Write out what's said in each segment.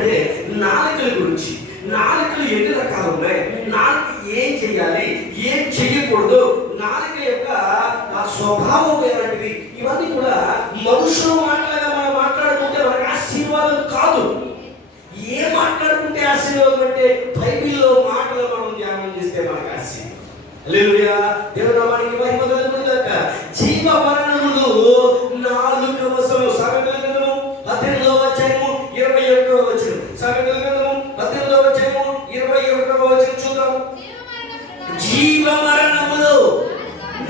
అంటే నాలుకల గురించి. నాలుకలు ఎన్ని రకాలు ఉన్నాయి, నాలుక ఏం చేయాలి, ఏం చెయ్యకూడదు, నాలుక యొక్క స్వభావం ఎలాంటివి, ఇవన్నీ కూడా మనుషులు మాట్లాడగా మనం మాట్లాడుకుంటే మనకి ఆశీర్వాదం కాదు. ఏ మాట్లాడుకుంటే ఆశీర్వాదం అంటే బైబిల్లో మాటలు మనం ధ్యానం చేస్తే మనకి ఆశీర్వాదం. హల్లెలూయా, దేవుని నామానికి మహిమ కలుగునుగాక. జీవ మరణములు నాలుక వశము. సామెతల గ్రంథము 18వ అధ్యాయము 21వ వచనం. సామెతల గ్రంథము 18వ అధ్యాయము 21వ వచనం చూద్దాం. జీవ మరణములు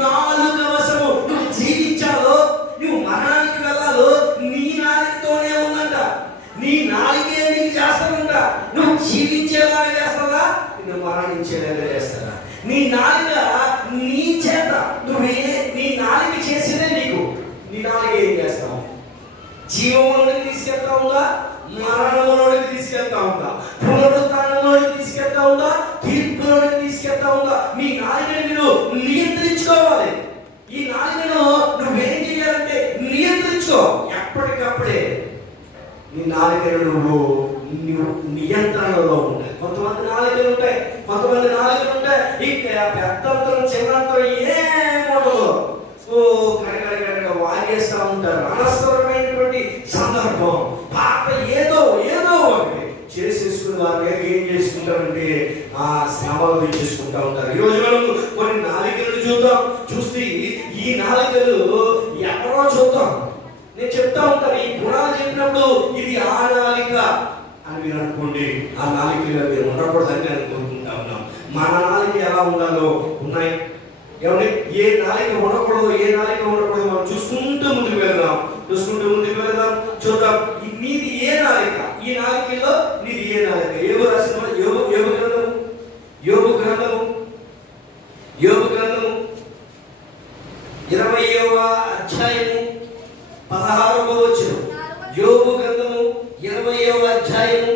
నాలుక వశము. నువ్వు జీవించాలో, నువ్వు మరణానికి వెళ్ళాలో నీ నాలుకతోనే ఉందంట. నీ నాలుకే నీకు చేస్తానంట. నువ్వు జీవించేలాగా చేస్తావా, నువ్వు మరణించేలాగా చేస్తావా? నీ నాలుక నీ చేత నీ నాలుక చేసేదే నీకు. నీ నాలుక ఏం చేస్తావు? జీవములోకి తీసుకెళ్తా ఉందా, మరణంలోకి తీసుకెళ్తా ఉందా, పునరుత్థానంలోకి తీసుకెళ్తా ఉందా, తీర్పులోకి తీసుకెళ్తా ఉందా? నీ నాలుకని మీరు నియంత్రించుకోవాలి. ఈ నాలుకను నువ్వేం చేయాలంటే నియంత్రించుకో. ఎప్పటికప్పుడే నీ నాలుకను నువ్వు నియంత్రణలో ఉండాలి. కొంతమంది నాలుకలు ఉంటాయి, కొంతమంది నాలుకలు ఉంటాయి ఇంకా పెద్దంతరం చిన్నంతరం ఏముండదు. కడగడ వాగేస్తూ ఉంటారు. అనవసరమైనటువంటి సందర్భం పాత ఏదో ఒకటి చేసేసుకుని వారు ఏం చేసుకుంటారంటే ఆ శ్రమలు తెచ్చేసుకుంటా ఉంటారు. ఈ రోజు మనం కొన్ని నాలుకలను చూస్తే ఈ నాలుకలు ఎవరో చూద్దాం. నేను చెప్తా ఉంటాను, ఈ గుణాలు చెప్పినప్పుడు ఇది ఆ నాలిక అని మీరు అనుకోండి. ఆ నాలికలుగా మీరు ఉండకూడదని నేను కోరుకుంటా ఉన్నాం. మన నాలిక ఎలా ఉండాలో ఉన్నాయి. ఏమంటే ఏ నాలిక ఉండకూడదు, ఏ నాలిక ఉండకూడదు మనం చూసుకుంటూ ముందుకు వెళ్దాం. చూద్దాం నీది ఏ నాలిక, ఈ నాలికలో నీది ఏ నాలిక. యోబు రాసిన యోబు గ్రంథము 20వ అధ్యాయము 16వ వచనం. యోబు గ్రంథము 20వ అధ్యాయము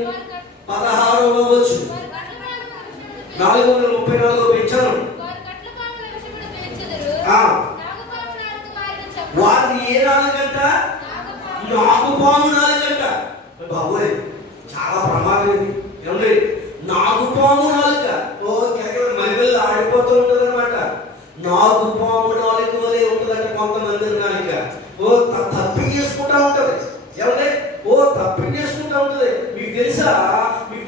16వ వచనం. 434 పెంచను. వారిని ఏ నాలుగంట? నాగుపాము నాలుగంట. బాబోయ్, చాలా ప్రమాదం ఇది. ఏమండి, నాగుపాము నాలుక మరివెల్లి ఆడిపోతూ ఉంటుంది అనమాట. నాగుపాము నాలుక వలె ఉంటుందంటే కొంతమంది నాలుక తప్పించేసుకుంటా ఉంటది. ఏమంటే తప్పించేసుకుంటా ఉంటది. మీకు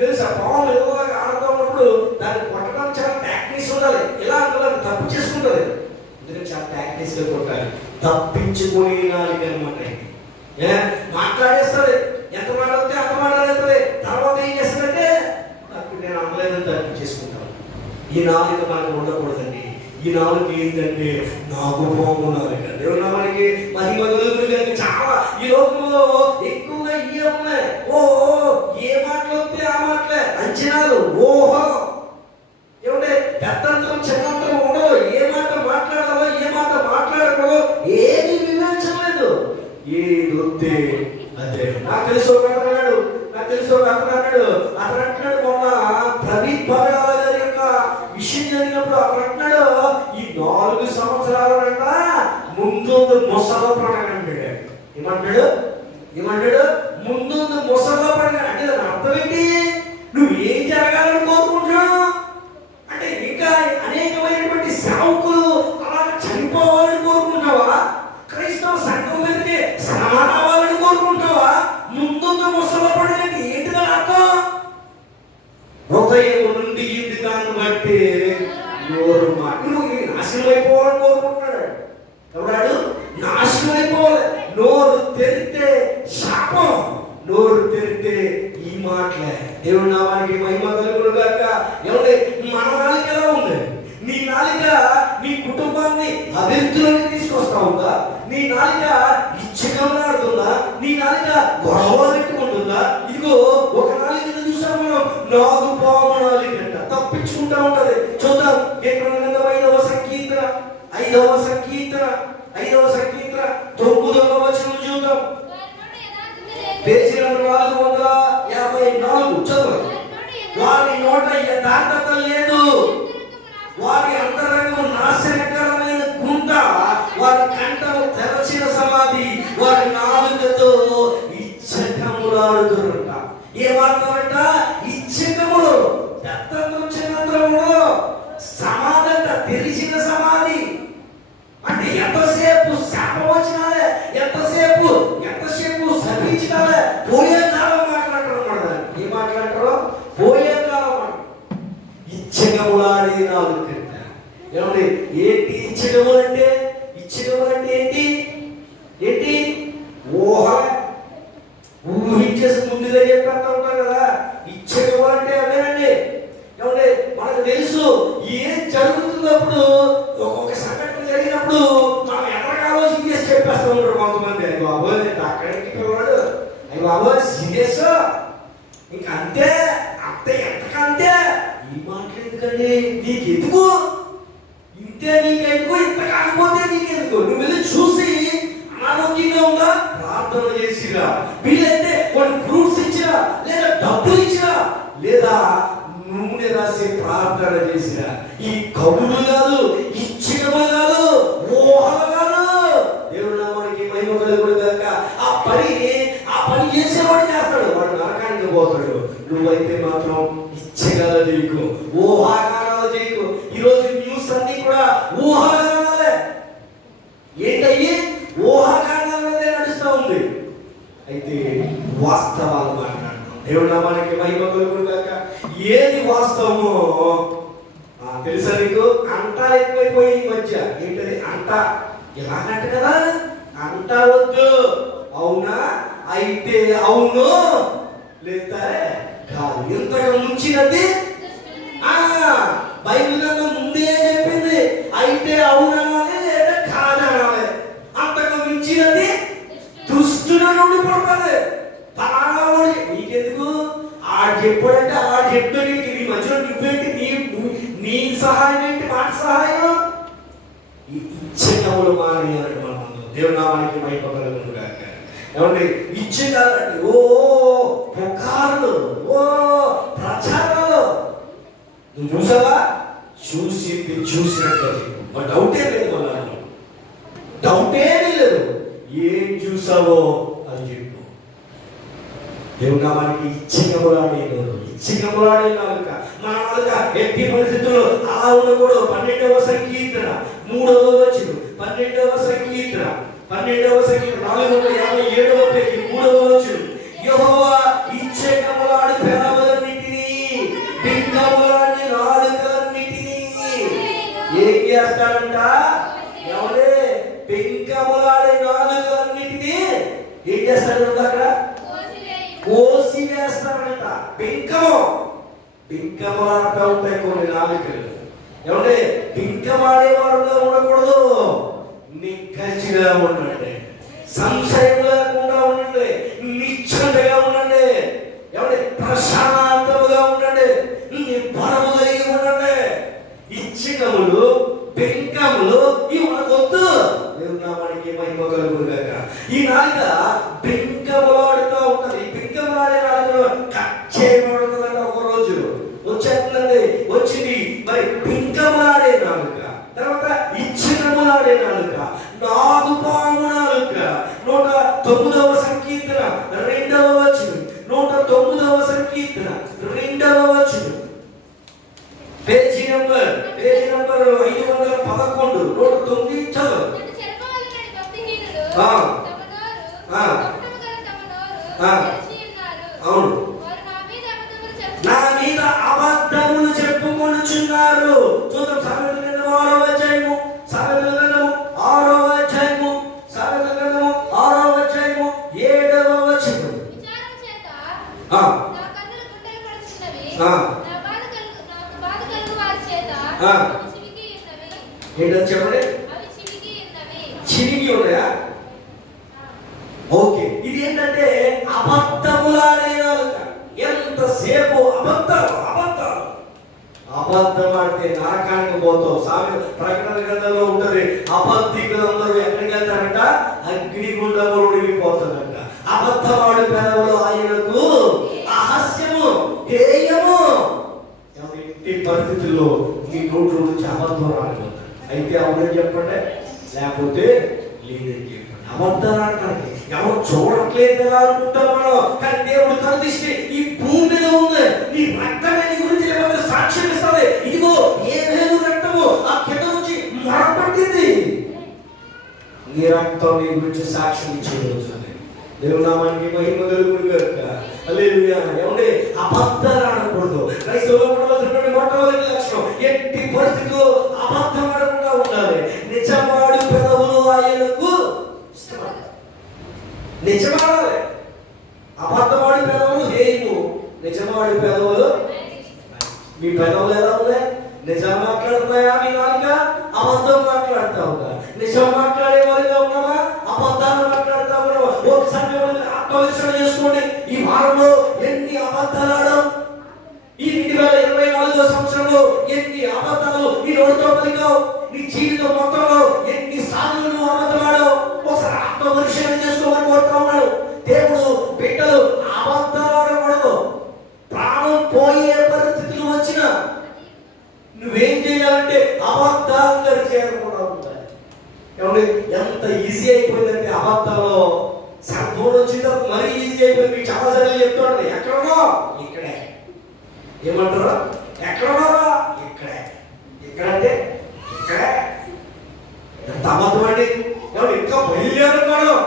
తెలుసా పాము ఎదుగులాగా ఆడుతూ ఉన్నప్పుడు దాన్ని కొట్టడానికి చాలా ప్రాక్టీస్ ఉండాలి. ఎలా అంటే తప్పించేసుకుంటది. ఎందుకంటే చాలా ప్రాక్టీస్ గా కొట్టాలి. తప్పించుకునే నాలుక అనమాట. మాట్లాడేస్తుంది, ఎంత మాట్లాడితే అంత మాట్లాడేస్తుంది. తర్వాత ఏం చేస్తుందంటే నేను అనలేదని తప్పించేసుకుంటాను. ఈ నాలుక మనకు ఉండకూడదండి. ఈ నాలుగు ఏంటంటే నాగుపాము నాలుక. దేవుని నామానికి మహిమ కలుగునుగాక. చాలా ఈ లోకంలో ఎక్కువగా ఇవే ఉన్నాయి. ఏ మాటలు వస్తే ఆ మాటలే, అంచనాలు, ఓహో. ఏమంటే పెద్దంతరం చిన్నంతరం ఉండదు. ఏ మాట మాట్లాడాలో, ఏ మాట మాట్లాడకూడదు, ఏది వివరించలేదు. ఏది వస్తే అదే. నాకు తెలిసి ఒక అతను అంటున్నాడు మొన్న ప్రదీప్ పగడాల గారి యొక్క విషయం జరిగినప్పుడు అతను అంటున్నాడు, ఈ 4 సంవత్సరాలంట ముందు ముసల పండుగ అంటాడు. ఏమంటాడు? ముందు ముసల పండుగ అంటే దాని అర్థం ఏంటి? నువ్వు ఏం జరగాలని కోరుకుంటున్నావు అంటే ఇంకా అనేకమైనటువంటి సేవకులు అలా చనిపోవాలని కోరుకుంటున్నావా? క్రైస్తవ సంఘం మీదకి శ్రమ రావాలని కోరుకుంటున్నావా? ముందు ముసల పండుగకి ఏంటిదా అర్థం? హృదయం నుండి ఇంటి దాన్ని బట్టి నోరు మాట. నువ్వు నాశనం అయిపోవాలని కోరుకుంటున్నాడు. ఎవడాడు? నాశనం అయిపోవాలి. నోరు తెరితే శాపం, నోరు తెరితే ఈ మాటలే. దేవుని నామానికి మహిమ కలుగునుగాక. ఏమంటే మన నాలిక ఎలా ఉంది? నీ నాలిక నీ కుటుంబాన్ని అభివృద్ధిలోకి తీసుకొస్తా ఉందా? నీ నాలిక ఇచ్చకమాడుతుందా? నీ నాలిక గొడవ పెట్టుకుంటుందా? ఇదిగో ఒక నాలికను చూసాం మనం, నాగుపాము నాలికంట. తప్పించుకుంటా ఉంటది. చూద్దాం కీర్తన గ్రంథం 5వ సంకీర్తన 9వ వచనం చూద్దాం. పేజీ నంబర్ 454 చదవండి. వారి నోట యథార్థత లేదు, వారి అంతరంగము నాశనకరమైన గుంట, వారి కంఠము తెరచిన సమాధి, వారి నాలుకతో ఇచ్చకములాడుతురంట. ఏమంటారంట? ఇచ్చకములు, దత్తంతో చిన్నంతరములు, సమాధి అంట, తెరిచిన సమాధి. అంటే ఎంతసేపు శాపం వచ్చినాలే, ఎంతసేపు శపించినాలే, పోయే కాలం మాట్లాడతారు అన్నమాట. ఏం మాట్లాడతారో? పోయే కాలం. ఇచ్చకములాడే నాలుగు. ఏమండి? ఏంటి ఇచ్చకములు అంటే? ఇచ్చకములు అంటే ఏంటి? ఏంటి? ఊహించేసి ముందుగా చెప్పేస్తా ఉంటారు కదా. ఇచ్చకములు అంటే అదేనండి. ఏమంటే మనకు తెలుసు ఏం జరుగుతున్నప్పుడు, ఒక్కొక్క సంఘటన జరిగినప్పుడు మనం ఎక్కడికి ఆలోచించేసి చెప్పేస్తూ ఉంటారు కొంతమంది. అయ్యి బాబోయ్ అక్కడికి పిల్లవాడు, అయ్యి బాబోయ్ సీరియస్, ఇంకా అంతే అంతే ఎంతకంతే. ఈ మాటలు ఎందుకండి? నీకెందుకు ఇంతే, నీకెందుకు ఇంత కాకపోతే నీకెందుకు? నువ్వు వెళ్ళి చూసి అనారోగ్యంగా ఉందా, ప్రార్థన చేసిరా, వీలైతే కొన్ని ఫ్రూట్స్ ఇచ్చిరా, లేదా డబ్బులు ఇచ్చిరా, లేదా నూనె రాసి ప్రార్థన చేసిరా. ఈ కబుర్లు కాదు, ఇచ్చకము కాదు, ఊహలు కాదు. దేవుడు నామానికి మహిమ కలుగును గాక. ఆ పని చేసేవాడు చేస్తాడు, వాడు నరకానికి పోతాడు. నువ్వైతే మాత్రం ఇచ్చగల చేయకు, ఊహాగానాలు చేయకు. ఈరోజు న్యూస్ అన్ని కూడా ఊహాగానాలే. ఏంటయ్యి? ఊహాగానాలనే నడుస్తూ ఉంది. అయితే వాస్తవాలు మాట్లాడతాం. దేవుడు నామానికి మహిమ కలుగును గాక. ఏది వాస్తవమో తెలుసా నీకు? అంటా ఎక్కువైపోయి ఈ మధ్య. ఏంటది అంట? ఇలాగంట కదా, అంట వద్దు. అవునా అయితే అవును, లేదా కాదు. ఇంతగా ముంచినది బైబిల్ ముందే చెప్పింది. అయితే అవుననాలి, లేదా కాదనాలి. అంతగా మించినది దుష్టుల నుండి పుడతాది. నీకెందుకు? ఆడు చెప్పాడంటే ఆడు చెప్తాడు. నీ మధ్యలో నువ్వేంటి? నీ సహాయం ఏంటి? మాట సహాయం. ఇచ్చకములు మానేయాలంటే మనం దేవుని నామానికి మహిమ కలుగును గాక. ఏమంటే ఇచ్చకాలంటే ఓ పుకార్లు, ఓ ప్రచారాలు. నువ్వు చూసావా? చూసినట్టు డౌటే లేదు, మళ్ళీ డౌటే లేదు. ఏం చూసావో అని చెప్పు. దేవుని నామానికి ఇచ్చకములాడే నాలుక. మన నాలుక ఎట్టి పరిస్థితుల్లో అలా ఉండకూడదు. 12వ సంకీర్తన 3వ వచనం, 12వ సంకీర్తన 457వ పేజీ 3వ వచనం. యెహోవా ఇచ్చకములాడు పెదవులన్నిటినీ, బింకములాడి నాలుకలన్నిటినీ ఏం చేస్తాడంట? ఎవరే? బింకములాడే నాలుకలన్నిటినీ ఏం చేస్తాడు? అక్కడ కోసి వేస్తారంట. బింకమాడుతూ ఉంటాయి కొన్ని నాలుకలు. ఏమంటే బింకమాడేవారుగా ఉండకూడదు, నిక్కచ్చిగా ఉండండి, సంశయం లేకుండా ఉండండి, నిశ్చంతగా ఉండండి. ఏమంటే ప్రశాంతముగా ఉండండి, నిబ్బరము కలిగి ఉండండి. ఇచ్చకములు, బింకములు ఇవి మనకొద్దు. దేవుని నామానికి మహిమ కలుగును గాక. ఈ నాలుక బింకములాడుతూ ఉంటది. బింకములాడే నాలుకను కట్ చేయబడుతుందంట. ఒక రోజు వచ్చేస్తుందండి, వచ్చింది. మరి బింకములాడే నాలుక, తర్వాత ఇచ్చకములాడే నాలుక, నాగుపాము నాలుక. 109వ సంకీర్తన 2వ వచనం, 109వ సంకీర్తన 2వ వచనం, పేజీ నంబర్ 511, 109 చదువు. అవును, నా మీద అబద్ధములు చెప్పుకొనుచున్నారు. చూద్దాం. సామెతల గ్రంథము 6వ అధ్యాయము, సామెతల గ్రంథము 6వ అధ్యాయము, సామెతల గ్రంథము 6వ అధ్యాయము 7వ వచనం. ఏంటని చెప్పండి? చిరిగి ఉన్నాయా? ఓకే. ఇది ఏంటంటే అబద్ధములాడే నాలుక. ఎంతసేపు అబద్ధాలు. అబద్ధం ఆడితే నరకానికి పోతావు. ప్రకటన గ్రంథంలో ఉంటది, అబద్ధికులందరూ ఎక్కడికి వెళ్తారంట? అగ్నిగుండములో నిలిపోతారంట. అబద్ధమాడు పెదవులు ఆయనకు అహాస్యము, హేయము. ఎట్టి పరిస్థితుల్లో నీ నోట్లో నుంచి అబద్ధం రాలిపోతారు. అయితే అవునని చెప్పండి, లేకపోతే లేదని చెప్పండి. అబద్ధాలు ఆడటానికి ఎవరు చూడట్లేదు కదా అనుకుంటాం మనం. అనుకుంటున్నావు, కానీ దేవుడు కనుదృష్టి ఈ భూమి మీద ఉంది. నీ రక్తమే నీ గురించి సాక్ష్యం ఇస్తుంది. ఇదిగో ఏమేమి రక్తము ఆ కింద నుంచి మొరపట్టింది. నీ రక్తం నీ గురించి సాక్ష్యం ఇచ్చే రోజు. దేవుని నామానికి మహిమ కలుగును గాక. హల్లెలూయా. ఏమండి, అబద్ధాలు ఆడకూడదు. క్రైస్తవులు ఉండవలసినటువంటి మొట్టమొదటి లక్షణం ఎట్టి పరిస్థితుల్లో అబద్ధం ఆడకుండా ఉండాలి. నిజమాడు పెదవులు ఆయనకు ఇష్టపడాలి. నిజమాడాలి. అబద్ధమాడి పెదవులు హేయము, నిజమాడి పెదవులు. మీ పెదవులు ఎలా ఉన్నాయి? నిజం మాట్లాడుతున్నాయా మీ నాలుక? అబద్ధం మాట్లాడుతా ఉన్నా? నిజం మాట్లాడే వారిగా ఉన్నామా? అబద్ధాలు మాట్లాడుతా ఉన్నామా? ఒకసారి ఆత్మవిశ్వాసం చేసుకోండి. ఈ వారంలో ఎన్ని అబద్ధాలు ఆడాం? ఈ 2024 సంవత్సరంలో ఎన్ని అబద్ధాలు నీ నోటితో పలికావు? నీ జీవితం మొత్తంలో ఎన్ని సార్లు నువ్వు అబద్ధమాడావు? ఒకసారి ఆత్మవిశ్వాసం చేసుకోమని కోరుతా ఉన్నాడు దేవుడు. బిడ్డలు అబద్ధాలు ఆడకూడదు. ప్రాణం పోయే పరిస్థితులు వచ్చినా నువ్వేం చేయాలంటే అబద్ధాలు చేయకుండా ఉంటాయి. ఏమంటే ఎంత ఈజీ అయిపోయిందంటే అబద్ధాలు సంపూర్ణ వచ్చిందో మరీ ఈజీ అయిపోయింది. మీకు చాలా సార్లు చెప్తాడు, ఎక్కడో ఇక్కడే. ఏమంటారు? ఎక్కడున్నారా? ఇక్కడే. ఇక్కడంటే ఇక్కడే. ఎంత అబద్ధం అండి. ఏమంటే ఇంకా బయలుదేరడం.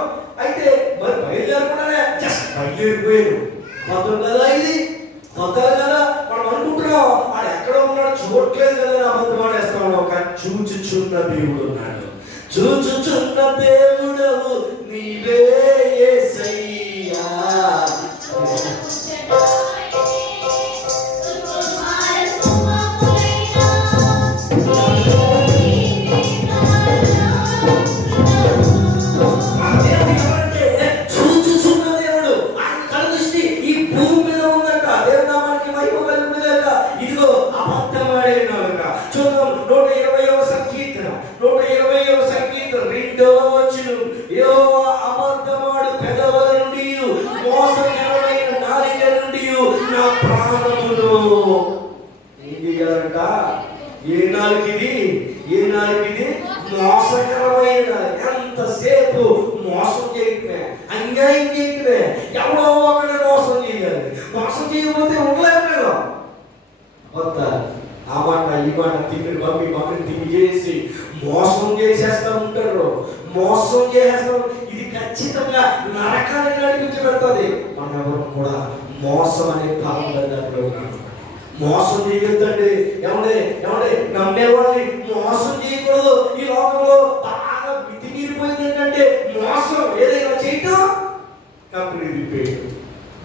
అయితే మరి బయలుదేరకుండానే జస్ట్ బయలుదేరిపోయారు. అబద్ధం కదా ఇది, కొత్తగా కదా మనం అనుకుంటున్నాం. వాడు ఎక్కడ ఉన్నాడు చూడట్లేదు కదా, అబద్ధం ఆడేస్తాం. ఒక చూచుచున్న దేవుడు ఉన్నాడు. చూచుచున్న దేవుడవు నీవే యేసయ్యా. మోసకరమైన ఎంతసేపు మోసం చేయటమే, అన్యాయం చేయటమే. ఎవడో ఒకటి మోసం చేయాలి. మోసం చేయకపోతే ఉండలేదు కదా. ఆ మాట ఈ మాట తిమ్మిడి పంపి మమ్మల్ని తిమ్మి చేసి మోసం చేసేస్తా ఉంటారు. మోసం చేసేస్తాం. ఇది ఖచ్చితంగా నరకానికి నడిపించి పెడుతుంది. మన ఎవరు కూడా మోసం అనే భావంలో మోసం చేయొద్దండి. ఏమంటే నమ్మేవాళ్ళని మోసం చేయకూడదు. ఈ లోకంలో బాగా మితిమీరిపోయింది ఏంటంటే మోసం. ఏదైనా చేయటం, కంపెనీ తిప్పేయటం,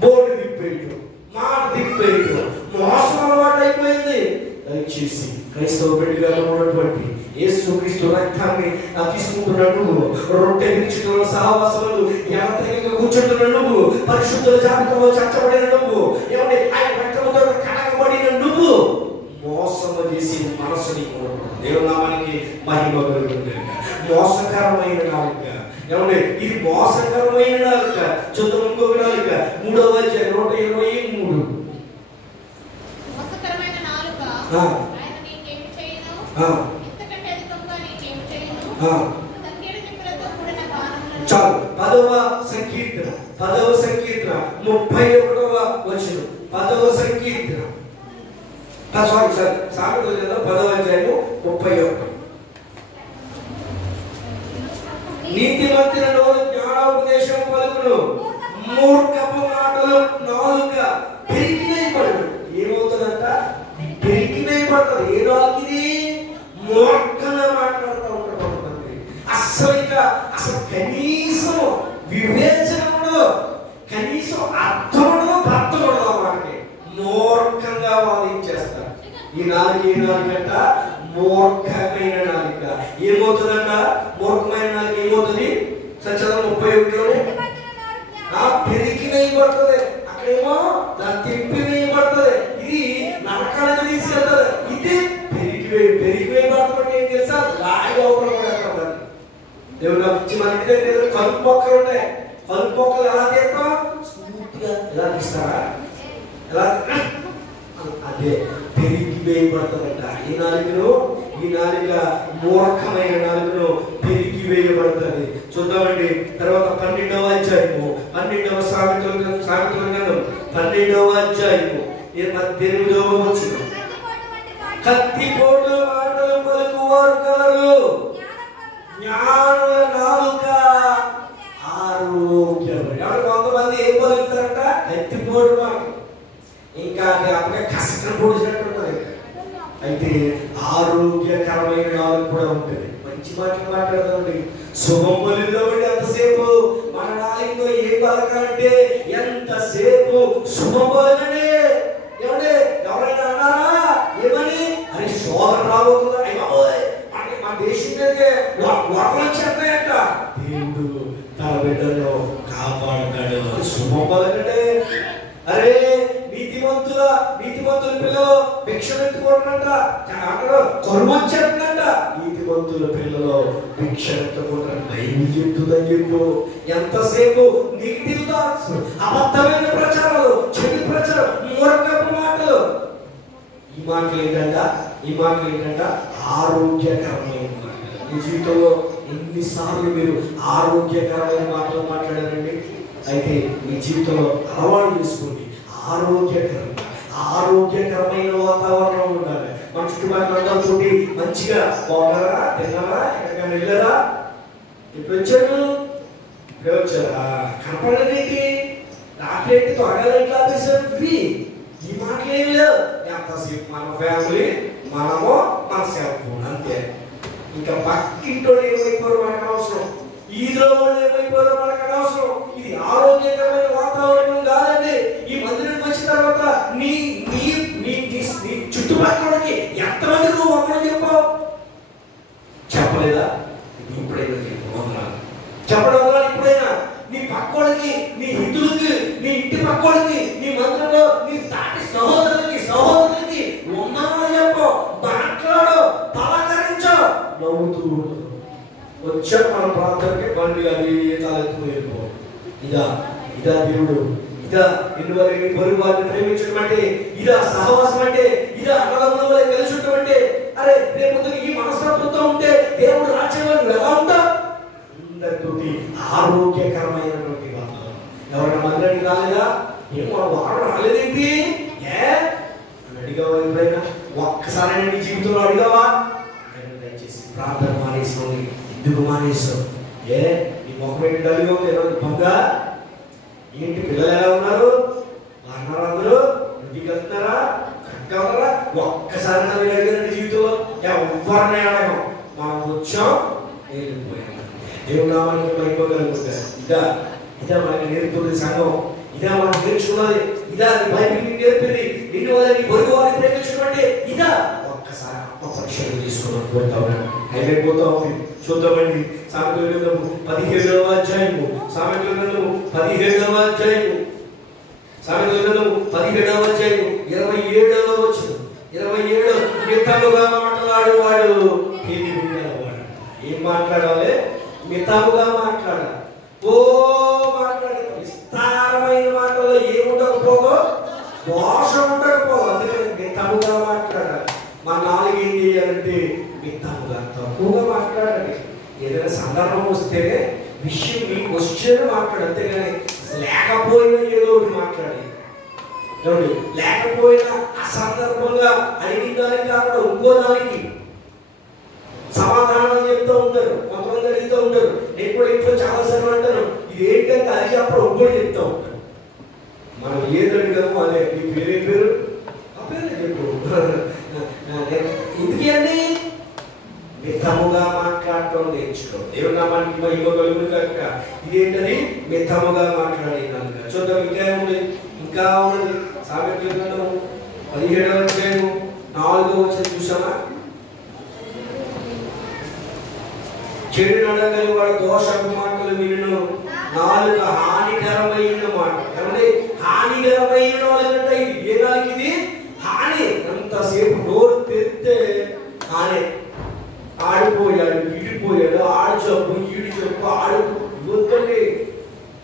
బోర్డు తిప్పేయటం, మాట తిప్పేయటం, మోసం అలవాటు అయిపోయింది. దయచేసి క్రైస్తవ బిడ్డగా ఉన్నటువంటి యేసుక్రీస్తు రక్తాన్ని తీసుకుంటున్న నువ్వు, రొట్టె విరుచుకున్న సహవాసములు యాంత్రికంగా కూర్చుంటున్న నువ్వు, పరిశుద్ధుల జాబితాలో చర్చబడిన నువ్వు, ఏమంటే ఆయన రక్తముతో కడగబడిన నువ్వు మోసము చేసి మనసుని దేవుని నామానికి మహిమ కలుగుతుంది. మోసకరమైన నాలుక. ఏమంటే ఇది మోసకరమైన నాలుక. చూద్దాం ఇంకొక నాలుక, 3వ అధ్యాయం 123. చాలు. 10వ సంకీర్తన 31వ వచనం. 10వ సంకీర్తన సామెతల 10వ అధ్యాయము 31. నీతిమంతుల నోరు జ్ఞానోపదేశం పలుకును, మూర్ఖపు మాటలు నాలుక పెరిగివేయబడును. ఏమవుతుందంట? పెరిగివేయబడుతుంది. ఏ నాలుకది? మూర్ఖంగా మాట్లాడుతూ ఉంటారు. అసలు కనీసం వివేచన ఉండదు, కనీసం అర్థం ఉండదు, భర్తం ఉండదు. వాటికి మూర్ఖంగా వాదించేస్తారు. ఈ నాలుగంట మూర్ఖమైన నాలుక. ఏమవుతుందంట? మూర్ఖమైన నాలుక ఏమవుతుంది? సత్యం 31లోనే పెరిగి వేయబడుతుంది. అక్కడేమో దాన్ని తిప్పి వేయబడుతుంది. ఇది నరకానికి తీసుకెళ్తుంది. ఇది పెరిగి వేయబడుతుంది. ఏం తెలుసా? రాయి అవసరం. దేవుడు ఇచ్చి మన ఇంటి దగ్గర కలుపు మొక్కలు ఉంటాయి. కలుపు మొక్కలు ఎలా తీస్తాం? స్మూత్గా ఎలా తీస్తారా? ఎలా? అదే పెరిగి వేయబడుతుందంట. ఈ నాలుక మూర్ఖమైన నాలుకను పెరిగి వేయబడుతుంది. చూద్దామండి. తర్వాత 12వ అధ్యాయము 12వ సామెతల గ్రంథం 12వ అధ్యాయము 18వ వచనం. కత్తిపోటు మాటలు పలుకువారు కలరు, జ్ఞానుల నాలుక ఆరోగ్యం. కొంతమంది ఏం పలుకుతారట? కత్తిపోటు మాట. ఇంకా అప్పుడే కష్టం పొడిచినట్టుంటుంది. అయితే ఆరోగ్యకరమైన నాలుగు కూడా ఉంటుంది. మంచి మాటలు మాట్లాడదామండి, శుభం పలుకుదామండి. ఎంతసేపు మన నాలుగుతో ఏం పలకాలంటే ఎంతసేపు శుభం పలకండి. ఏమంటే ఎవరైనా అన్నారా ఏమని? అని శోధన రాబోతుందా? మన దేశం మీదకే వరదలు వచ్చేస్తాయంట. దేవుడు తన బిడ్డలను కాపాడుతాడు. శుభం పలకండి. అరే నీతిమంతుల పిల్లలు భిక్ష ఎత్తుకుంటారంట, అక్కడ కరువు వచ్చేస్తుందంట. నీతిమంతుల పిల్లలు భిక్ష ఎత్తుకుంటారు. బైబిల్ చెప్తుందని చెప్పు. ఎంతసేపు నెగిటివ్ థాట్స్, అబద్ధమైన ప్రచారాలు, చెడు ప్రచారం, మూర్ఖపు మాటలు. ఈ మాటలు ఏంటంట? ఆరోగ్యకరమైన మాటలు. మీ జీవితంలో ఎన్నిసార్లు మీరు ఆరోగ్యకరమైన మాటలు మాట్లాడారండి? అయితే మీ జీవితంలో అలవాటు చేసుకోండి. ఆరోగ్యకరమైన వాతావరణం ఉండాలి. మన చుట్టుపక్కల మంచిగా పోతారా, తిన్నారా, ఎక్కడికైనా వెళ్ళారా? ఇప్పుడు వచ్చారా? కనపడలేదేంటి? రాత్రి ఏంటి త్వరగా ఎట్లా ఆపేశారు? ఈ మాటలు ఏమి లేవు. ఎంతసేపు మన ఫ్యామిలీ, మనము, మన సెల్ ఫోన్, అంతే. ఇంకా పక్కింటో ఏమైపోరు మనకు అవసరం, ఈలో వాళ్ళు ఏమైపోరో మనకు అనవసరం. ఇది ఆరోగ్యకరమైన వాతావరణం కాదండి. ఈ మందిరానికి వచ్చిన తర్వాత నీ చుట్టుపక్కలకి ఎంతమంది నువ్వు వందలు చెప్పావు? చెప్పలేదా? ఇప్పుడైనా చెప్పడం వల్ల ఇప్పుడైనా నీ పక్కోళ్ళకి, నీ హితులకి, నీ ఇంటి పక్కోళ్ళకి, నీ మందిరంలో నీ సాటి సహోదరులకి వందనాలు చెప్పు, మాట్లాడు, పలకరించు, నవ్వుతూ ఉండదు. వచ్చా మన ప్రాంతానికి బండి అది తలెత్తుకుని వెళ్ళిపో. ఇదా దేవుడు, ఇదా నిన్ను పొరుగు వారిని ప్రేమించడం అంటే, ఇదా సహవాసం అంటే, ఇదా అన్నదమ్ముల వల్ల కలిసి ఉండటం అంటే. అరే రేపు ఈ మనస్తత్వంతో ఉంటే దేవుడు రాజ్యంలో నువ్వు ఎలా ఉంటావు? అందరితోటి ఆరోగ్యకరమైనటువంటి వాతావరణం. ఎవరైనా మందిరానికి రాలేదా? ఏం వాడు రాలేదేంటి అని అడిగావా? ఎప్పుడైనా ఒక్కసారైనా నీ జీవితంలో అడిగావా? దయచేసి ప్రార్థన మానేసావు. ఎందుకు మానేసావు? నీ ముఖం ఏంటి డల్గా ఉంది? బంగా ఏంటి? పిల్లలు ఎలా ఉన్నారు? అన్నారు అందరూ? ఇంటికి వెళ్తున్నారా? కరెక్ట్గా ఉన్నారా? ఒక్కసారి నన్ను అడిగారు జీవితంలో? ఎవరిని అడగం. మనం వచ్చాం, వెళ్ళిపోయాం. దేవుడు నామానికి అయిపోగలుగుతారు. ఇదా మనకి నేర్పుతుంది సంఘం. ఇదా మనం నేర్చుకున్నది. ఇదా బైబిల్ నేర్పింది. నిన్ను నీ పొరుగు వారిని ప్రేమించుకుంటే ఇదా. ఒక్కసారి ఆత్మపరిశీలన తీసుకున్నాం. పోతాం అయిపోతా ఉంది. చూద్దామండి. సామెతల గ్రంథము 17వ అధ్యాయము. సామెతల గ్రంథము 17వ అధ్యాయము. 27వ వచనం. 27 మితముగా మాట్లాడువాడు తెలివిగలవాడు. ఏం మాట్లాడాలి? మితముగా మాట్లాడాలి. మాట్లాడాలి. విస్తారమైన మాటల్లో ఏముండకపోదో, దోషం ఉండకపోదు. అందుకని మితముగా మాట్లాడాలి. మా నాలుగు ఏం చేయాలంటే మితముగా, తక్కువగా మాట్లాడాలి. ఏదైనా సందర్భం వస్తేనే విషయం మీకు వచ్చేది మాట్లాడు, అంతేగాని లేకపోయినా ఏదో ఒకటి మాట్లాడి. లేకపోయినా అసందర్భంగా అడిగిన దానికి కాకుండా ఇంకో దానికి సమాధానాలు చెప్తూ ఉంటారు. కొంతమంది అడుగుతూ ఉంటారు. నేను కూడా ఇంట్లో చాలాసార్లు అంటాను, ఇది ఏంటంటే అది చెప్పడం ఇంకోటి చెప్తూ ఉంటాను. మనం ఏది అడిగామో అదే. మీ పేరు పేరు ఆ పేరు చెప్పు. ఎందుకే అండి? మితముగా మాట్లాడటం నేర్చుకో. దేవుడు నామానికి మహిమ కలుగును కాక. ఇదేంటని? మితముగా మాట్లాడినాక. చూద్దాం ఇంకా ఉన్నది. సామెతల గ్రంథము 17వ అధ్యాయము 4వ వచనం చూసామా? చెడు నడకలు వాడు దోషపు మాటలు వినును, నాలుక హానికరమైన మాట. ఏమంటే హానికరమైన వాళ్ళంటే ఏ నాలుగు? ఇది హాని. అంతసేపు నోరు తెరిస్తే హాని. ఆడిపోయాడు, ఇడిపోయాడు, ఆడు చెప్పు, ఈడి చెప్పు, ఆడు వద్దండి.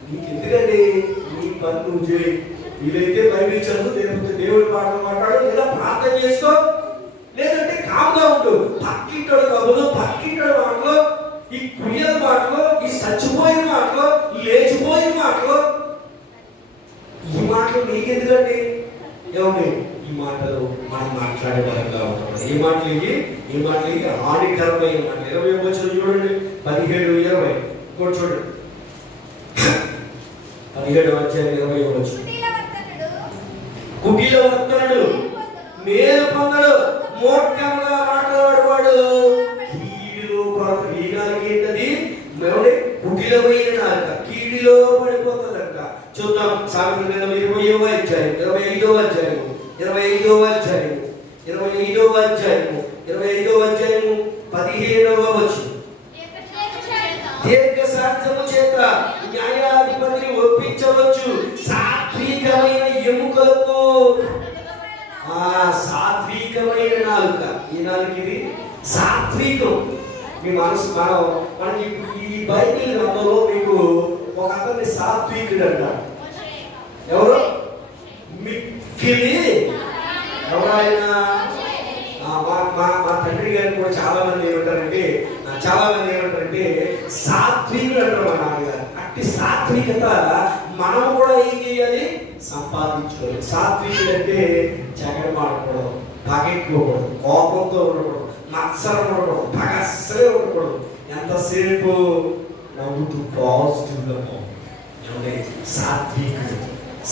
నీకు ఎందుకండి? నీ పని నువ్వు చేయి. వీలైతే బైబిల్ చదువు, లేకపోతే దేవుడి పాటలు మాట్లాడు, లేదా ప్రార్థన చేసుకో, లేదంటే కామ్గా ఉండు. పక్కింటోడు కబులు, పక్కింటోడు మాటలు, ఈ కుయ్యల మాటలు, ఈ చచ్చిపోయిన మాటలు, లేచిపోయిన మాటలు మాటలు నీకెందుకండి? ఏమండి ఈ మాటలు మనం మాట్లాడే వారంగా ఉంటాం. ఏ మాటలు హానికరమైన మాటలు. 20 వచనం చూడండి, 17, 20 ఇంకోటి చూడండి. 17వ అధ్యాయం 20వ వచనం. కుటిల వర్తనుడు మేలు పొందడు, మూర్ఖంగా మాట్లాడువాడు కీడులో పడతాడు. ఈ నాలుగు ఏంటది? కుటిలమైన నాలుక కీడిలో పడిపోతుందంట. చూద్దాం సామెతల గ్రంథం 20వ అధ్యాయం 25వ అధ్యాయము 25వ అధ్యాయము 25వ అధ్యాయము 25వ అధ్యాయము 17వ వచనం. దీర్ఘశాంతము చేత న్యాయాధిపతిని ఒప్పించవచ్చు, సాత్వికమైన ఎముకలకు. సాత్వికమైన నాలుక. ఈ నాలుగు ఇది సాత్వికం. మీ మనసు మనకి ఈ బైబిల్ గ్రంథంలో మీకు ఒక అతన్ని సాత్వికుడు అంటారు. ఎవరు? మిక్కిలి. ఎవరైనా మా తండ్రి గారిని కూడా చాలా మంది ఏమంటారంటే సాత్వికుడు అంటారు మా నాన్నగారు. అట్టి సాత్వికత మనం కూడా ఏం చేయాలి? సంపాదించుకోవాలి. సాత్వికుడు అంటే జగడమాడకూడదు, పగెట్టుకోకూడదు, కోపంతో ఉండకూడదు, మత్సరం ఉండకూడదు, పగస్సే ఉండకూడదు. ఎంతసేపు నవ్వుతూ పాజిటివ్గా పోవాలి.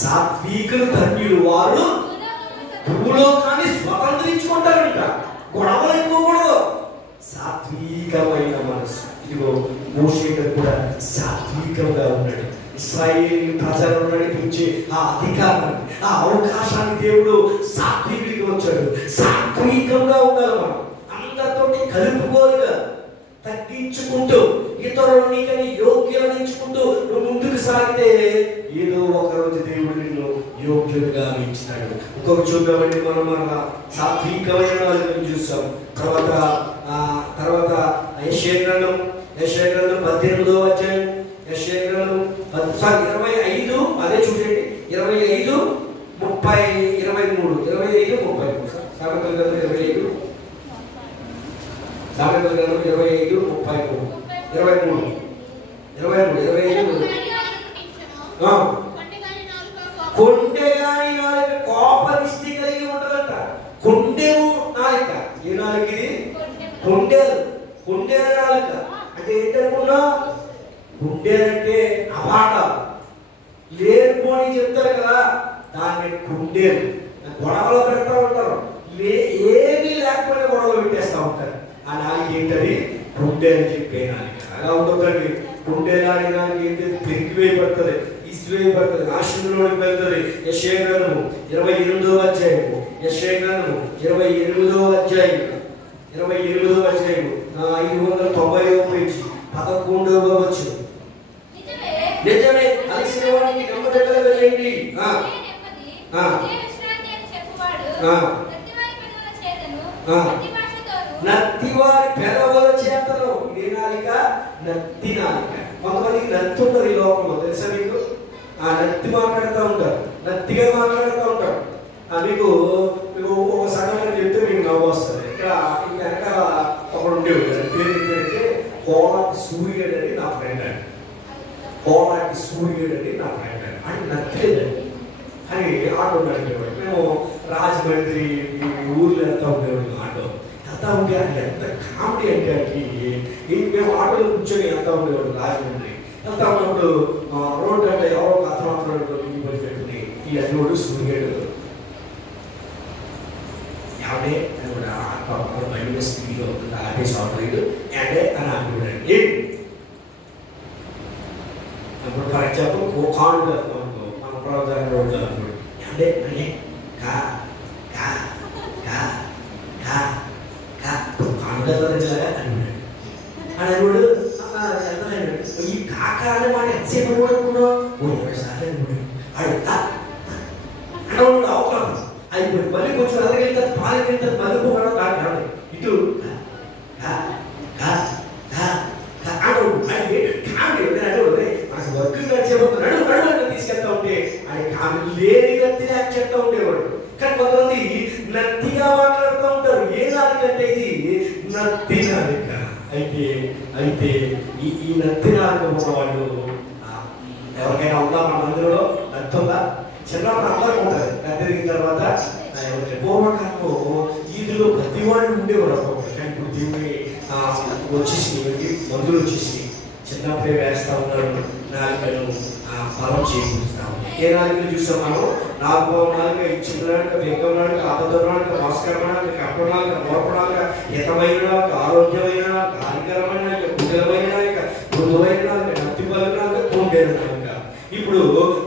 సాత్వికులు ధన్యులు, వారు భూలోకాన్ని స్వతంత్రించుకుంటారంట. గొడవలు ఎక్కువకూడదు, సాత్వికమైన మనసు. ఇదిగో మోషే కూడా సాత్వికంగా ఉన్నాడు. ఇశ్రాయేలు ప్రజలను నడిపించే ఆ అధికారాన్ని, ఆ అవకాశాన్ని దేవుడు సాత్వికుడికి వచ్చాడు. సాత్వికంగా ఉండాలి. మనం అందరితో కలుపుకోలుగా తగ్గించుకుంటూ ఇతరులు నీకని యోగ్యులను ఎంచుకుంటూ నువ్వు ముందుకు సాగితే ఏదో ఒక రోజు దేవుడు నిన్ను యోగ్యుడిగా ఇచ్చినాడు. ఇంకొక చూద్దామండి. మనం సాత్వికమైన వాళ్ళని చూస్తాం. తర్వాత యెషయా గ్రంథం 18వ అధ్యాయం 25 అదే చూడండి. 25, 30, 23 సామెతల గ్రంథం 25 కొండెగాని నాలుక కోపనిష్టి కలిగి ఉంటదంట. కొండెము నాలుక. ఏ నాలుక ఇది? కొండెల నాలుక అంటే ఏంటనుకున్నా? కుండేలంటే అపాట లేనిపోని చెప్తారు కదా, దాన్ని కుండేలు. గొడవలో పెడతా ఉంటారు, ఏమీ లేకపోయినా గొడవలు పెట్టేస్తూ ఉంటారు. ఆ నాలుగు ఏంటది? కుండేలు చెప్పే నాలుగు. అలా ఉంటుందండి. కుండేలాడి నాలుగు ఏంటి? పెరిగివేయబడుతుంది, ఇసివేయబడుతుంది, నాశనంలోకి వెళ్తుంది. యెషయా గ్రంథము 28వ అధ్యాయము 28వ అధ్యాయం 590వ పేజీ 11వ వచనం. నిజమే, అలసిన వాడికి నమ్మదగ్గ చేయండి. నత్తివారి పెదవుల చేతను. ఇదే నాలిక నత్తి నాలిక. కొంతమందికి నత్తి ఉంటుంది ఈ లోకంలో, తెలుసా మీకు? నత్తి మాట్లాడుతూ ఉంటారు, నత్తిగా మాట్లాడుతూ ఉంటారు. మీకు ఒక సంఘటన చెప్తే మీకు నవ్వు వస్తుంది. ఇక్కడ వెనక ఒకడు ఉండేవాడు. పేరు ఏంటంటే కోలాటి సూర్యుడు అని నా ఫ్రెండ్ అండి. కోలాటి సూర్యుడు అని నా ఫ్రెండ్ అండి. అని నచ్చలేదండి అని ఆటో నడిపేవాడు. మేము రాజమండ్రి ఊర్లో వెళ్తా ఉండేవాడు. ఆటో వెళ్తా ఉంటే అది ఎంత కామెడీ అంటే మేము ఆటోలో కూర్చొని వెళ్తా ఉండేవాడు. రాజమండ్రి వెళ్తా ఉన్నప్పుడు రోడ్డు అంటే ఎవరో అతను మాట్లాడుతూ పెట్టుకుని ఈ అదివాడు సూర్యుడు ఎవడే అని కూడా బయట స్థితిలో ఆర్టీసీ ఆటోడు అంటే అని అంటున్నాడు. అప్పుడు ఫర్ ఎగ్జాంపుల్ కాండు మన ప్రవర్తన రోడ్డు అంటున్నాడు. అంటే అంటే కాండు అంటున్నాడు. అన్నాడు ఈ కాక అనే మాట ఎంతసేపు కూడా అనుకున్నావు? 20 సార్లు అనుకున్నాడు. అడు అవకాశం అయిపోయి మళ్ళీ కొంచెం అలాగెళ్తా పాలకెళ్తా మళ్ళీ పోవడం కాదు. ఇటు మనకు వర్క్ నడు తీసుకెళ్తా ఉంటే ఆయన కామెడీ లేని నత్తిని యాక్ట్ చేస్తూ ఉండేవాడు. కానీ కొంతమంది నత్తిగా మాట్లాడుతూ ఉంటారు. ఏ నాలుగంటే ఇది నత్తి నాలుక. అయితే ఈ నత్తి నాలుక ఉన్నవాళ్ళు ఎవరికైనా ఉందా? మన మందిరంలో నత్తి ఉందా? చిన్నప్పుడు వచ్చేసి మందులు వచ్చేసి చిన్నప్పుడే వేస్తా ఉన్నారు నాలుకను ఫలం చేకూరుస్తాం. ఏ నాలుకలు చూసాం మనం? నాలుగు నాలుక, ఇచ్చిన నాలుక, వెంకం నాలుక, అబద్ధం నాలుక, నమస్కారం నాలుక, కప్ప నాలుక, మొరప నాలుక, హితమైన నాలుక, ఆరోగ్యమైన నాలుక, హానికరమైన నాలుక, కుటిలమైన నాలుక, మృదువైన నాలుక, నత్తి పలుకు నాలుక, తోండేరు నాలుక. ఇప్పుడు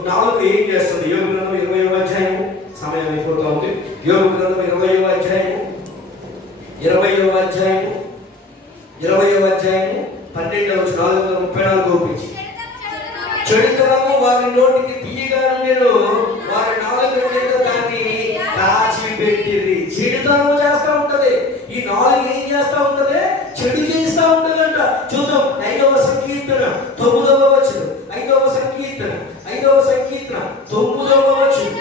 నాలుక ఏం చేస్తుంది? యోగ గ్రంథం 20వ అధ్యాయము, సమయం అయిపోతా ఉంది. యోగ గ్రంథం 20వ అధ్యాయము 12వ వచనం 434 పేజీ. చెడుతనము వారి నోటికి తీయగా నేను వారి నాలుక చేత దాన్ని దాచిపెట్టింది. చెడుతనం చేస్తా ఉంటది. ఈ నాలుగు ఏం చేస్తా ఉంటది? చెడు చేస్తా ఉంటదంట. చూద్దాం 5వ సంకీర్తన 9వ వచనం. 5వ సంకీర్తన 9వ వచనం.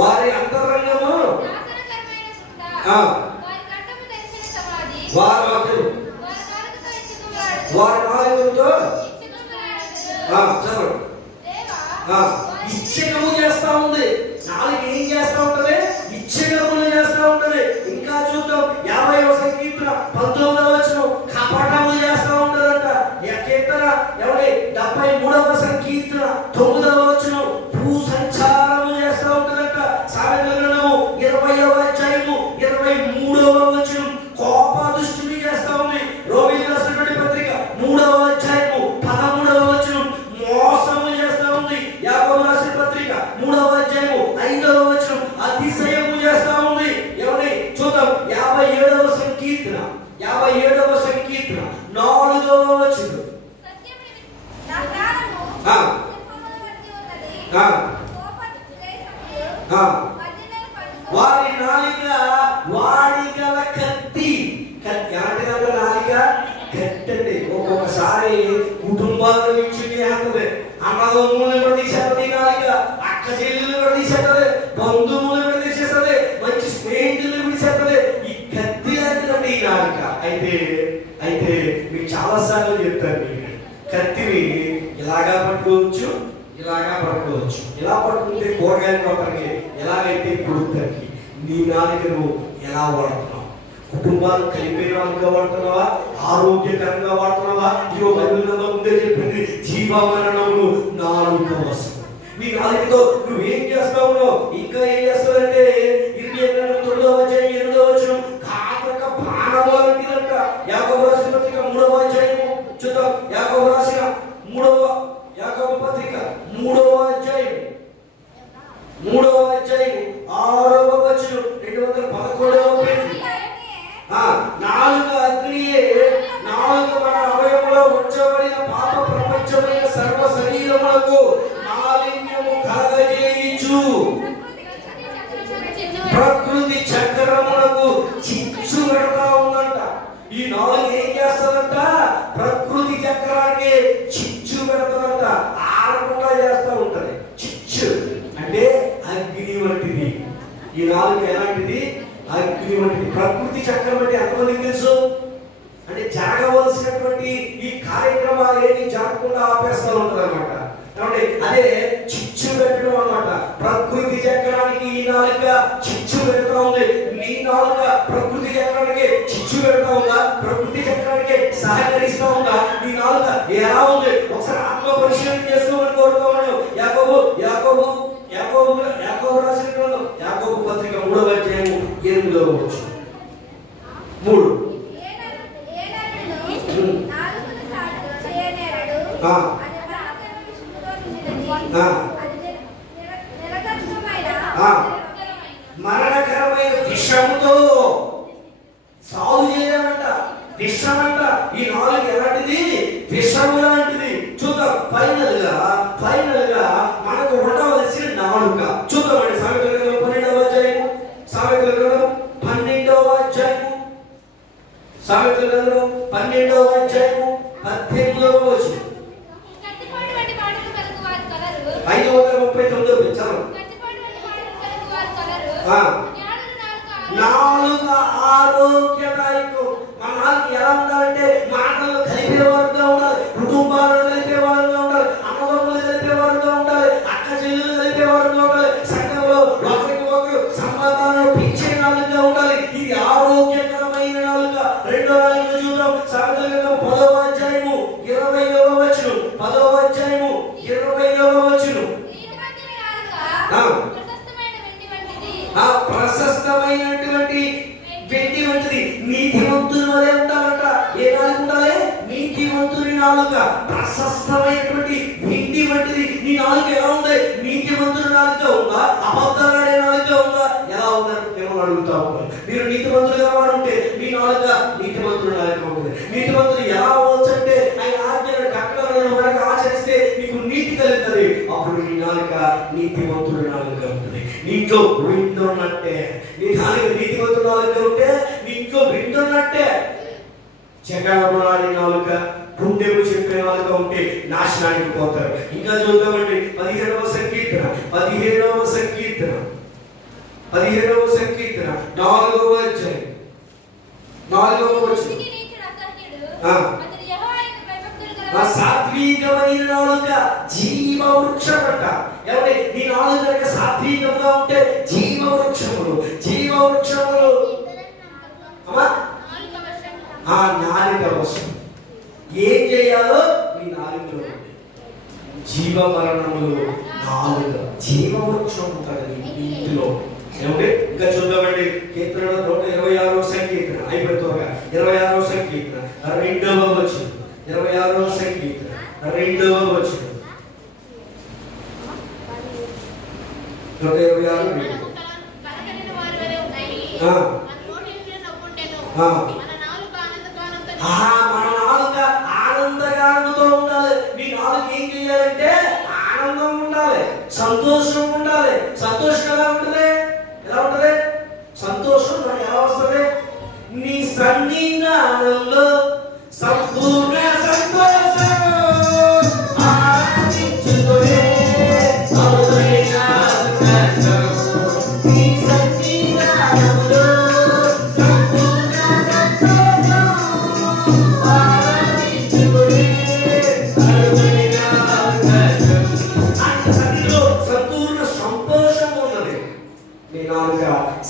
వారి అంతరంగము వారి నాలుగుతో ఇచ్చకము చేస్తా ఉంది. నాలుగు ఏం చేస్తా ఉంటది? ఇచ్చకములు చేస్తా ఉంటది. ఇంకా చూద్దాం 50వ సంకీర్తన 19వ వచనం. కపటము చేస్తా ఉంటదంట. కీర్తన 73వ సంకీర్తన 9వ వచనం. భూ సంచారము చేస్తా ఉంటదంట. సామెతల గ్రంథము 20వ అధ్యాయము 23వ వచనం. కోప దృష్టిని చేస్తా ఉంది. రోమీయులకు రాసినటువంటి పత్రిక 3వ అధ్యాయము 13వ వచనం. మోసము చేస్తా ఉంది. యాకోబు రాసిన పత్రిక 3వ అధ్యాయము 5వ వచనం. అతిశయము చేస్తా ఉంది. ఎవరి చూద్దాం 57వ సంకీర్తన 4వ వచనం. వారి నాలిక వాడిగల కత్తి. ఎలాంటిదంటే నాలిక కట్టండి. ఒక్కొక్కసారి కుటుంబాల నుంచి తీసేస్తుంది. అన్నదమ్ములను కూడా తీసేస్తుంది నాలిక. అక్క చెల్లెలు కూడా తీసేస్తుంది. బంధువులను కూడా తీసేస్తుంది. మంచి స్నేహితులను తీసేస్తుంది. ఈ కత్తి లాంటిదండి ఈ నాలిక. అయితే మీకు చాలా సార్లు చెప్తాను, కత్తిని ఇలాగా పట్టుకోవచ్చు, ఇలాగా పట్టుకోవచ్చు. ఇలా పట్టుకుంటే కూరగాయల కోపరికి, ఎలాగైతే కొడుకుతానికి. నీ నాలుకను ఎలా వాడుతున్నావు? కుటుంబాలు కలిపేయడానికి వాడుతున్నావా? ఆరోగ్యకరంగా వాడుతున్నావా? ఇవో బైబిల్లో ముందే చెప్పింది, జీవమరణములు నాలుక వశము. నీ నాలుకతో నువ్వేం చేస్తావు? ఇంకా ఏం చేస్తావంటే 29వ అధ్యాయం 8వ వచనం. ఘాతక బాణము లాంటిదంట. యాకోబు రాసిన పత్రిక 3వ అధ్యాయము చూద్దాం. యాకోబు రాసిన యాకోబు పత్రిక 3వ అధ్యాయం 6వ వచనం 211వ పేజీ. నాలుక అగ్నియే. నాలుక మన అవయవంలో ఉంచబడిన పాప ప్రపంచమైన సర్వ శరీరములకు మాలిన్యము కలగజేయుచు ప్రకృతి చక్రములకు చిచ్చు పెడతా ఉందంట. ఈ నాలుగు ఏం చేస్తుందంట? ప్రకృతి చక్రానికి చిచ్చు పెడతాదంట. ఆడకుండా చేస్తూ ఉంటది. చిచ్చు అంటే అగ్ని వంటిది. ఈ నాలుగు ఎలాంటిది? అగ్ని వంటిది. ప్రకృతి చక్రం అంటే ఎంతమందికి తెలుసు? అంటే జరగవలసినటువంటి ఈ కార్యక్రమాలు ఏమి జరగకుండా ఆపేస్తూ ఉంటుంది అనమాట. అదే చిచ్చు పెట్టడం అన్నమాట. ప్రకృతి చక్రానికి ఈ నాలుక చిచ్చు పెడతా ఉంది. నీ నాలుక ప్రకృతి చక్రానికి చిచ్చు పెడతా ఉందా? ప్రకృతి చక్రానికి సహకరిస్తా ఉందా? నీ నాలుక ఎలా ఉంది? ఒకసారి ఆత్మ పరిశీలన చేసుకోమని కోరుతా ఉన్నాను. యాకోబు రాసిన గ్రంథం యాకోబు పత్రిక 3వ అధ్యాయము 8వ వచనం. 3 మరణకరమైన విషముతో సాగు చేయమంట. విషమంట. ఈ నాలుగు ఎలాంటిది? విషము లాంటిది. చూద్దాం ఫైనల్ గా మనకు ఉండవలసిన నాలుక. చూద్దామండి. సామెతల గ్రంథం 12వ అధ్యాయము 18వ వచనం. 539 చదవండి. నాలుక ఆరోగ్యదాయకం. మన నాలుక ఎలా ఉండాలంటే మాటలు కలిపేవారుగా ఉండాలి. కుటుంబాలను కలిపేవారుగా ఉండాలి. అన్నదమ్ములు నాలుక ప్రశస్తమైనటువంటి పిండి వంటిది. నీ నాలుక ఎలా ఉంది? నీతిమంతుల నాలుక ఉందా? అబద్ధాలాడే నాలుక ఉందా? ఎలా ఉన్నారు ఏమో అడుగుతా ఉన్నారు. మీరు నీతిమంతులుగా వాడుంటే మీ నాలుక నీతిమంతుల నాలుక ఉంటుంది. నీతిమంతులు ఎలా అవ్వచ్చు అంటే ఆయన ఆజ్ఞలను కట్టలను ఆచరిస్తే నీకు నీతి కలుగుతుంది. అప్పుడు నీ నాలుక నీతిమంతుల నాలుక ఉంటుంది. నీతో వింటున్నట్టే. నీ నాలుక నీతిమంతుల నాలుక ఉంటే నీతో వింటున్నట్టే. జగడబడాలి నాలుక, గుండెకు చెప్పే నాలుక ఉంటే నాశనానికి పోతారు. ఇంకా చూద్దామండి 15వ సంకీర్తన 4వ అధ్యాయం 4వ వచనం. సాత్వికమైన నాలుక జీవ వృక్షమంట. ఎవరి నీ నాలుక కనుక సాత్వికంగా ఉంటే జీవ వృక్షములు ఆ నాలుక వశం. ఏం చేయాలో మీ నాలుకలో జీవ మరణములు నాలుక జీవ వృక్షం ఉంటుంది ఇంటిలో. ఏమంటే ఇంకా చూద్దామండి కీర్తన 126వ సంకీర్తన అయిపోయి త్వరగా 26వ సంకీర్తన 2వ వచనం. 26వ సంకీర్తన 2వ వచనం. 126 మన నాలుక ఆనందగానంతో ఉండాలి. మీ నాలుక ఏం చేయాలంటే ఆనందం ఉండాలి, సంతోషం ఉండాలి. సంతోషం ఎలా ఉంటుంది? సంతోషం నాకు ఎలా వస్తుంది? నీ సన్నిధానంలో సంపూర్ణ సంతోషం ఆనందించుకునే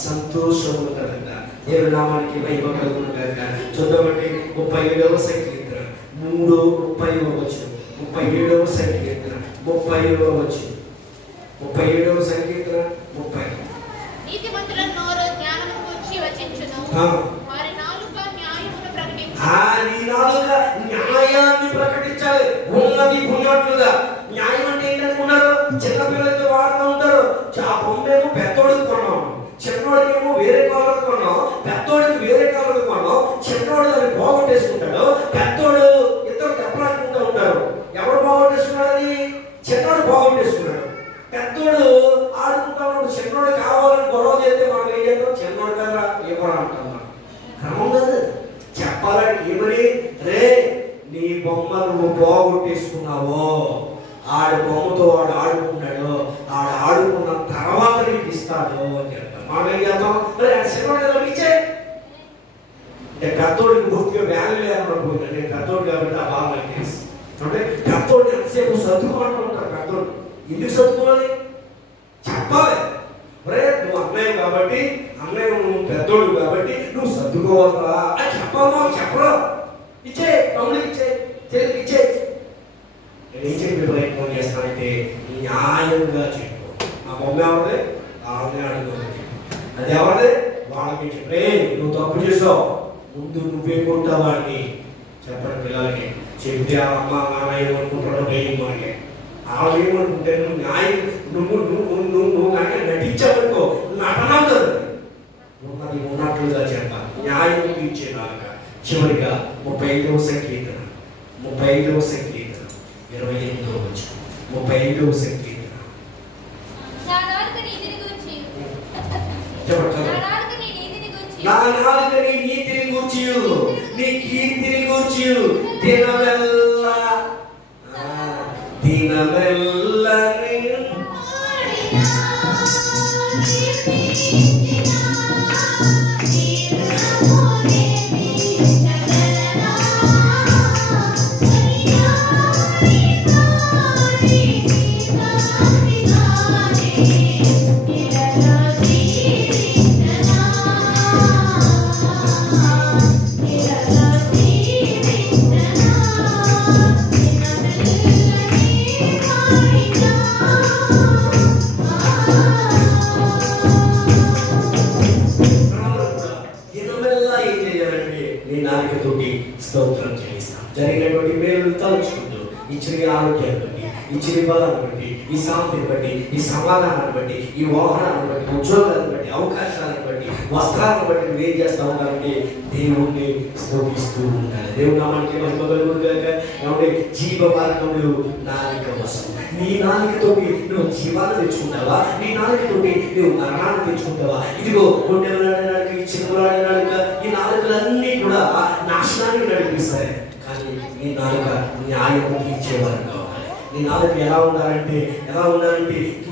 సంతోషం ఉంటుందంట. దేవుని నామానికి మహిమ కలుగును గాక. చూద్దామండి 37వ సంకీర్తన 3:30వ వచనం. 37వ సంకీర్తన 30వ వచనం. 37వ సంకీర్తన 30. నీతిమంతుల నోరు జ్ఞానమును గూర్చి వచించును. వారి నాలుక న్యాయమును ప్రకటించును. నీ నాలుక న్యాయాన్ని ప్రకటించాలి. ఉన్నది ఉన్నట్లుగా. న్యాయం అంటే ఏంటనుకున్నారు? చిన్నపిల్లలతో వాడుతూ ఉంటారు. ఆ బొమ్మేమో పెద్దోడికి కొన్నాం, చిన్నోడికేమో వేరే కాలర్కి కొన్నాం, పెద్దోడికి వేరే కాలర్కి కొన్నాం. చిన్నోడు దాన్ని పోగొట్టేసుకుంటాడు, పెద్దోడు ఇద్దరు దెబ్బలాడుకుంటూ ఉంటారు. ఎవరు పోగొట్టేసుకున్నాడని? చిన్నోడు పోగొట్టేసుకున్నాడు. పెద్దోడు ఆడుకుంటా ఉన్నాడు. చిన్నోడు కావాలని గొడవ చేస్తే మనం ఏం చేద్దాం? చిన్నోడు కదా ఏమరా అంటాం. క్రమం కాదు. చెప్పాలని ఏమని? రే నీ బొమ్మ నువ్వు పోగొట్టేసుకున్నావో, ఆడు బొమ్మతో వాడు ఆడుకున్నాడు, ఆడు ఆడుకున్న తర్వాత నీకు ఇస్తాడు అని చెప్తాను. మనం ఏం చేద్దాం? ఇచ్చే పెద్దోడికి పూర్తిగా వ్యాల్యూ లేకపోయినా నేను పెద్దోడు కాబట్టి ఆ బాగా నాకు తెలుసు. అంటే పెద్దోడిని ఎంతసేపు సర్దుకుంటూ ఉంటారు. పెద్దోడు ఎందుకు సర్దుకోవాలి? చెప్పాలి. రే నువ్వు అన్నయ్య కాబట్టి, అన్నయ్య నువ్వు పెద్దోడు కాబట్టి నువ్వు సర్దుకోవాలా అని చెప్పాలి. చెప్పరా? ఇచ్చే తమ్ముడికి ఇచ్చే, చెల్లికి ఇచ్చే. నేను ఏం చెప్పి ప్రయత్నం చేస్తానంటే న్యాయంగా చెప్పు. ఆ బొమ్మ ఎవరిదే? ఆ అమ్మాయి అడుగుతుంది. అది ఎవరిదే? వాళ్ళకి చెప్పే నువ్వు తప్పు చేసావు, ముందు నువ్వే కొట్టావాడిని చెప్పండి పిల్లలకి. చెప్తే ఆ అమ్మ నాన్న ఏమనుకుంటాడో భయం అంటే ఆవిడ ఏమనుకుంటే నువ్వు న్యాయం నువ్వు నువ్వు నువ్వు నువ్వు కనుక నటించావనుకో నటన అవుతుంది. ఉన్నది ఉన్నట్లుగా చెప్పాలి. న్యాయం తీర్చేదాక. చివరిగా 35వ సంకీర్తన 35వ సంకీర్తన 28వ వచనం. 35వ సంకీర్తన నా నాలుక నీ నీతిని గూర్చి నీ కీర్తిని గూర్చి దినమెల్లా జరిగినటువంటి మేలు తలుచుకుంటూ ఇచ్చిన ఆరోగ్యాన్ని బట్టి, ఇచ్చిన బలాన్ని బట్టి, ఈ శాంతిని బట్టి, ఈ సమాధానాన్ని బట్టి, ఈ వాహనాన్ని బట్టి, ఉద్యోగాలను బట్టి, అవకాశాలను బట్టి, వస్త్రాలను బట్టి నువ్వు ఏం చేస్తావు కాబట్టి దేవుణ్ణి స్తోత్రిస్తూ ఉండాలి. దేవుడు నామానికి మహిమ కలుగును గాక. ఏమంటే జీవ మార్గములు నాలుక వశం. నీ నాలుకతోటి నువ్వు జీవాన్ని తెచ్చుకుంటావా? నీ నాలుకతోటి నువ్వు మరణాన్ని తెచ్చుకుంటావా? ఇదిగో కొండెలాడే నాలుక, ఈ చిన్నలాడే నాలుక, ఈ నాలుకలన్నీ కూడా నాశనానికి నడిపిస్తాయి. కానీ నీ నాలుక న్యాయము తీర్చేవారు కావాలి. నీ నాలుక ఎలా ఉండాలంటే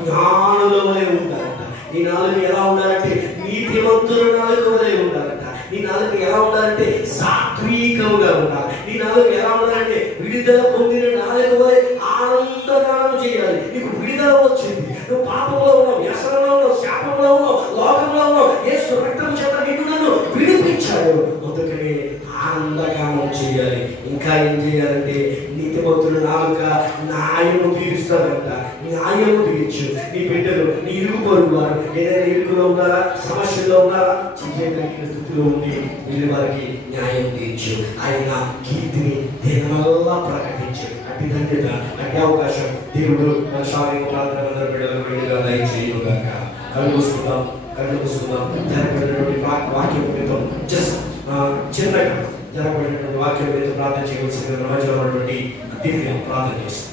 జ్ఞానుల వలె ఉండాలంట. నీ నాలుక ఎలా ఉండాలంటే నీతిమంతుల నాలుక వలె ఉండాలంట. నీ నాలుక ఎలా ఉండాలంటే సాత్వికముగా ఉండాలి. నీ నాలుక ఎలా ఉండాలంటే విడుదల పొందిన నాలుక వలె ఆనందగానం చేయాలి. నీకు విడుదల వచ్చింది, నువ్వు పాపంలో ఉన్నావు, వ్యసనంలో ఉన్నావు, శాపంలో ఉన్నావు, లోకంలో ఉన్నావు. యేసు రక్తం చేత నిన్ను నన్ను విడిపించాడు. అందుకని ఆనందగానం చేయాలి. ఇంకా ఏం చేయాలంటే నీతిమంతుల నాలుక న్యాయము తీరుస్తాడంట. న్యాయము తీర్చు. నీ బిడ్డలు, నీ ఇరుగు పొరుగు వారు ఏదైనా ఇరుకులో ఉన్నారా, సమస్యల్లో ఉన్నారా, చేయగలిగిన స్థితిలో ఉండి వీళ్ళ వారికి న్యాయం తీర్చు. ఆయన కీర్తిని దేనివల్ల ప్రకటించు. అట్టి ధన్యత, అట్టి అవకాశం దేవుడు మన శారీరక ప్రార్థన అందరి బిడ్డలకు వెళ్ళిగా దయచేయుగాక. కళ్ళు మూసుకుందాం. జరగబడినటువంటి వాక్యం క్రితం జస్ట్ చిన్నగా జరగబడినటువంటి వాక్యం మీద ప్రార్థన చేయవలసింది. రాజు ప్రార్థన చేస్తాం.